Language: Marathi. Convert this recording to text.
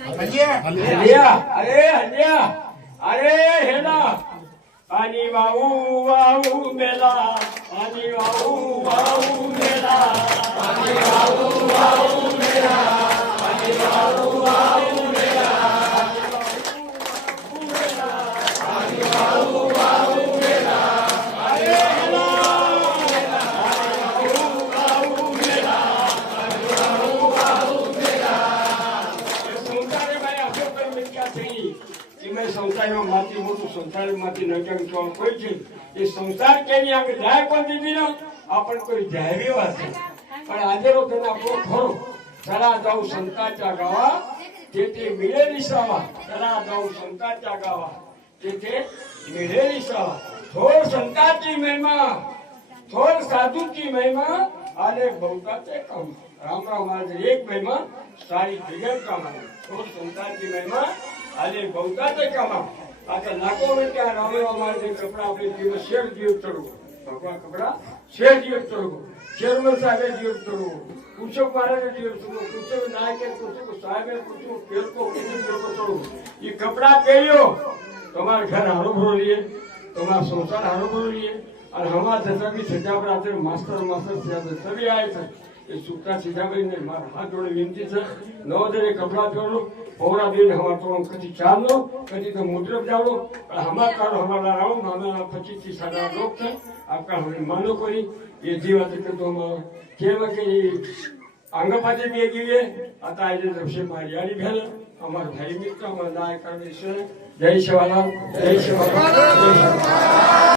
हल्ल्या अरे हल्ल्या अरे हे ना आणि वाहू वाहू मेला आणि वाहू वाहू मेला आणि वाहू वाहू मेला आणि वाहू वाहू मेला आणि वाहू वाहू मेला अरे हेला वाहू वाहू मेला आणि वाहू वाहू मेला संसारे भाई असो कर मिलका થઈ मैं संसाરમાં માટી મોટું સંસારમાંથી નજર જોવા કોઈ છે એ સંસાર કેની આગળ જાય પણ દીધી ને આપણ કોઈ જાહેરી વાત છે પણ આજે રો તને આપણો ખરો ચલા જાઉં સંતાच्या ગાવા જેથી મિળેલી સાવા ચલા જાઉં સંતાच्या ગાવા જેથી મિળેલી સાવા થોડ સંતાची મહિમા થોડ સાધુची મહિમા અને બહુતાचे કામ રામ રામ आज एक મહિમા सारी जगत कामा થોડ સંતાची મહિમા આજે બહુતાचे કામા आता लाखो में क्या रामेवा मारे कपड़ा अपने जीव शेर जीव चढ़ो भगवान कपड़ा शेर जीव चढ़ो शेरमल साहब जीव चढ़ो कुछ मारे जीव चढ़ो कुछ नायक कुछ साहब कुछ पेड़ को कुछ को चढ़ो ये कपड़ा पहनो तुम्हारे घर हारो भरो लिए तुम्हारा संसार हारो भरो लिए और हमारे जैसा भी सजा पर आते मास्टर सभी आए थे ये सूखा सीधाबरी ने मारा हाथ जोड़े विनती है नौ दिन कपड़ा पहनो पौरा दिन हमारा तो कभी चालो कभी तो मुद्रब जाओ हमारा कारो हमारा राम हमारा 25 થી 7 लोग थे आपका हमें मानो कोई ये जीवन के तो हम केवल के अंगपाती भी गए आता आज सबसे मारियाड़ी भेल हमारे भाई मित्र हमारा नायक जय शिवालाल जय शिवालाल जय शिवालाल।